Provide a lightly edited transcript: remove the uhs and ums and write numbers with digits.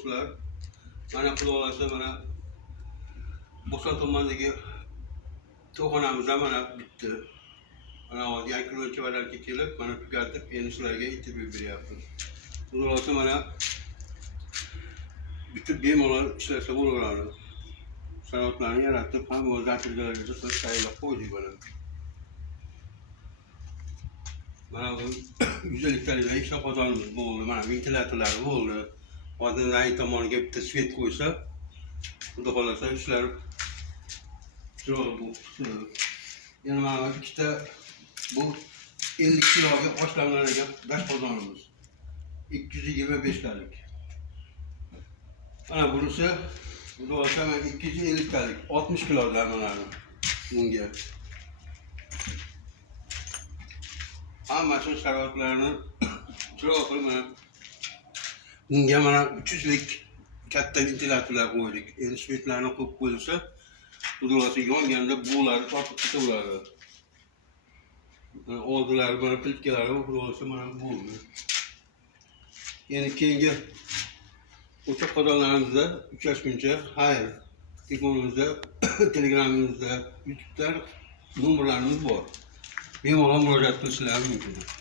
dostlar. Mana Xudo olasa mana Bo'ston tumanidagi to'yxonamizda mana bitti. Mana hozir yangi valarga kelib, mana tugatib, endi sizlarga intervyu beryapmiz. Xudo olasa mana bitib bemalol ishlasa bo'laveradi. Sanoatlarni yaratib, ham o'z natijalarga tayyorlab qo'ydik mana. Mana bu 150 talik ishla qozonimiz bo'ldi, mana ventilyatorlar bo'ldi. Hozir nayi tomoniga bitta svet qo'ysa, xudo xolasa ishlar chiroyli bo'lib. Yana mana ikkita bu 50 kiloga oshlanadigan gaz qozonimiz. 225 talik. Mana bunisi xudo xolasa 250 talik, 60 kilodan mana bunga. Hammasi sharoitlarni chiroq qilib bunga mana 300 lik katta ventilyatorlar qo'ydik. Endi svetlarni qo'yib qo'yilsa, xudo xolasa yonganda bular tortib ketaveradi. Oldilari mana plitkalari xudo xolasa mana bo'ldi. Endi keyingi o'sha qozonlarimizda uchrashguncha xayr. Telefonimizda, Telegramimizda, YouTube'da nomerlarimiz bor. Bemalol murojaat qilishlari mumkin.